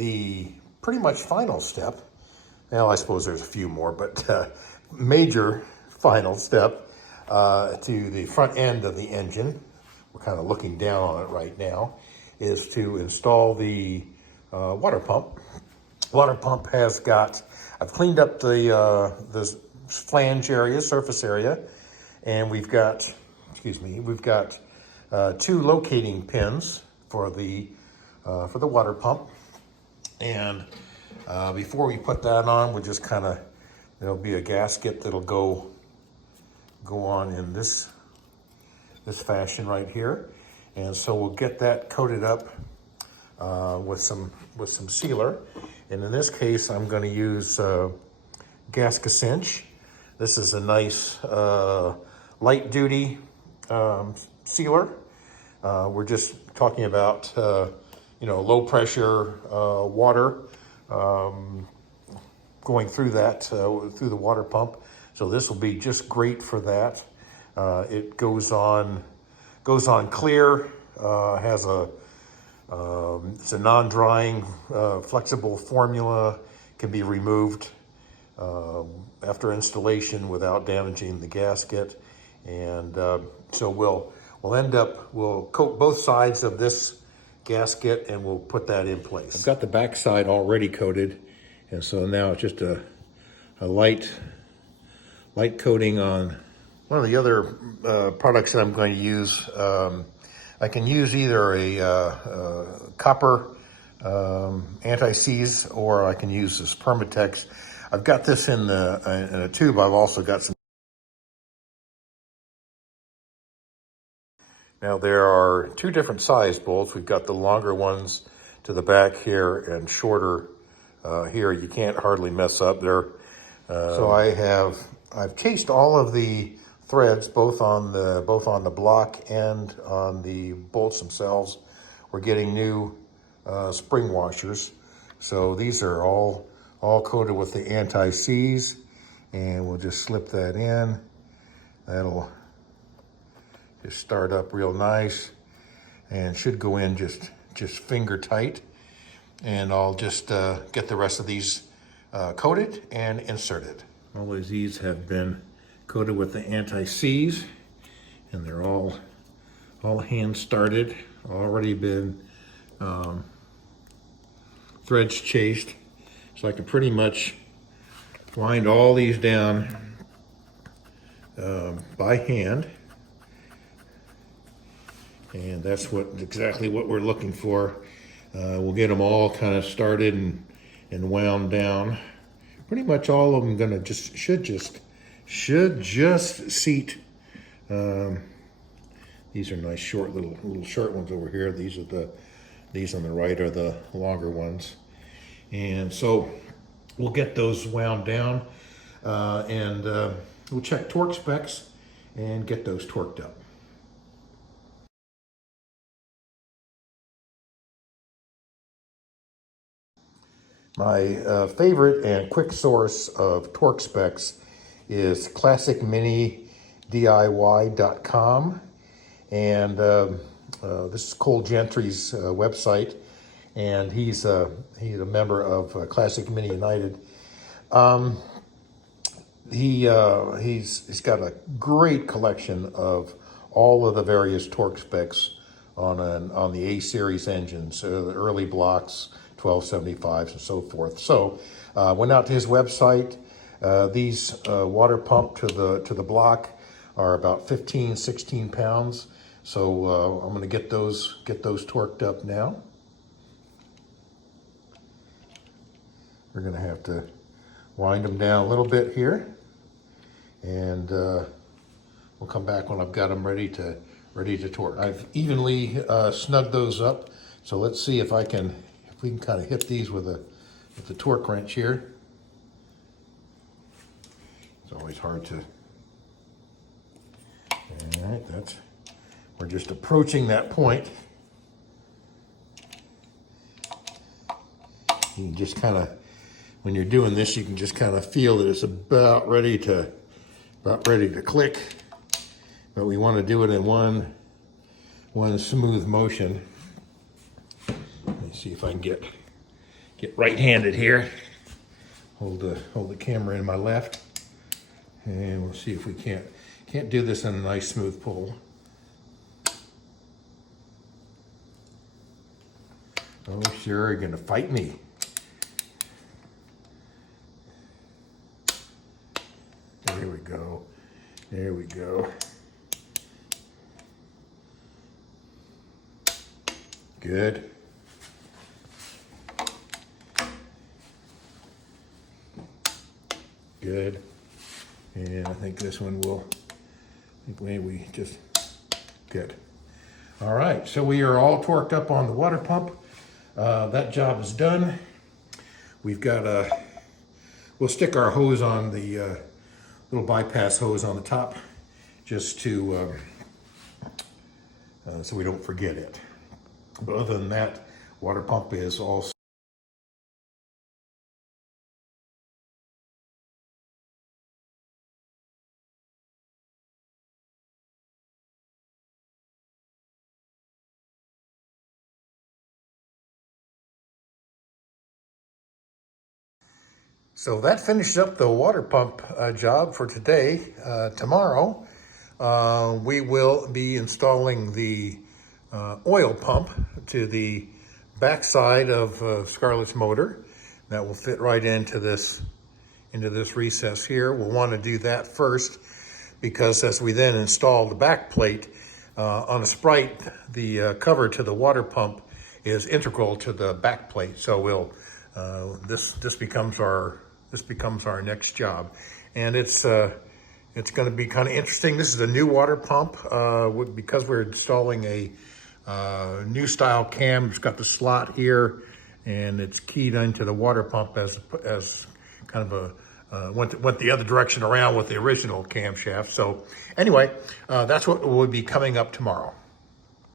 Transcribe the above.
the pretty much final step. Well, I suppose there's a few more, but major final step to the front end of the engine. We're kind of looking down on it right now, is to install the water pump. Water pump has got, I've cleaned up the flange area, surface area, and we've got, we've got 2 locating pins for the water pump. And before we put that on, we'll just kind of, there'll be a gasket that'll go on in this fashion right here. And so we'll get that coated up with some sealer. And in this case, I'm going to use Gasca Cinch. This is a nice light duty sealer. We're just talking about low pressure water going through that through the water pump. So this will be just great for that. It goes on clear. Has it's a non-drying flexible formula. Can be removed after installation without damaging the gasket. And so we'll coat both sides of this gasket and we'll put that in place. I've got the back side already coated, and so now it's just a light coating on. One of the other products that I'm going to use, I can use either a copper anti-seize, or I can use this Permatex. I've got this in a tube. I've also got some. Now there are 2 different size bolts. We've got the longer ones to the back here and shorter here. You can't hardly mess up there. So I've cased all of the threads, both on the block and on the bolts themselves. We're getting new spring washers. So these are all coated with the anti-seize, and we'll just slip that in. That'll just start up real nice and should go in just finger tight. And I'll just get the rest of these coated and inserted. All of these have been coated with the anti-seize, and they're all hand started, already been threads chased. So I can pretty much wind all these down by hand. And that's exactly what we're looking for. We'll get them all kind of started and wound down. Pretty much all of them should just seat. These are nice short little short ones over here. These on the right are the longer ones. And so we'll get those wound down and we'll check torque specs and get those torqued up. My favorite and quick source of torque specs is classicminidiy.com, and this is Cole Gentry's website, and he's a member of Classic Mini United. He's got a great collection of all of the various torque specs on the A series engines, the early blocks, 1275s and so forth. So went out to his website. These water pump to the block are about 16 pounds. So I'm going to get those torqued up now. We're going to have to wind them down a little bit here, and we'll come back when I've got them ready to torque. I've evenly snugged those up. So let's see if we can kind of hit these with the torque wrench here. It's always hard to. All right, we're just approaching that point. You can just kind of, when you're doing this, you can just kind of feel that it's about ready to click. But we want to do it in one smooth motion. Let me see if I can get get right-handed here. Hold the camera in my left, and we'll see if we can't do this in a nice smooth pull. Oh, sure, you're gonna fight me. There we go. There we go. Good. Good. And I think this one will, maybe we just, good. All right, so we are all torqued up on the water pump. That job is done. We've got we'll stick our hose on the little bypass hose on the top just to, so we don't forget it. But other than that, water pump is all. So that finishes up the water pump job for today. Tomorrow, we will be installing the oil pump to the backside of Scarlett's motor. That will fit right into this recess here. We'll want to do that first because as we then install the back plate on a Sprite, the cover to the water pump is integral to the back plate. So we'll this becomes our next job, and it's going to be kind of interesting. This is a new water pump because we're installing a new style cam. It's got the slot here, and it's keyed into the water pump as kind of a went the other direction around with the original camshaft. So anyway, that's what will be coming up tomorrow.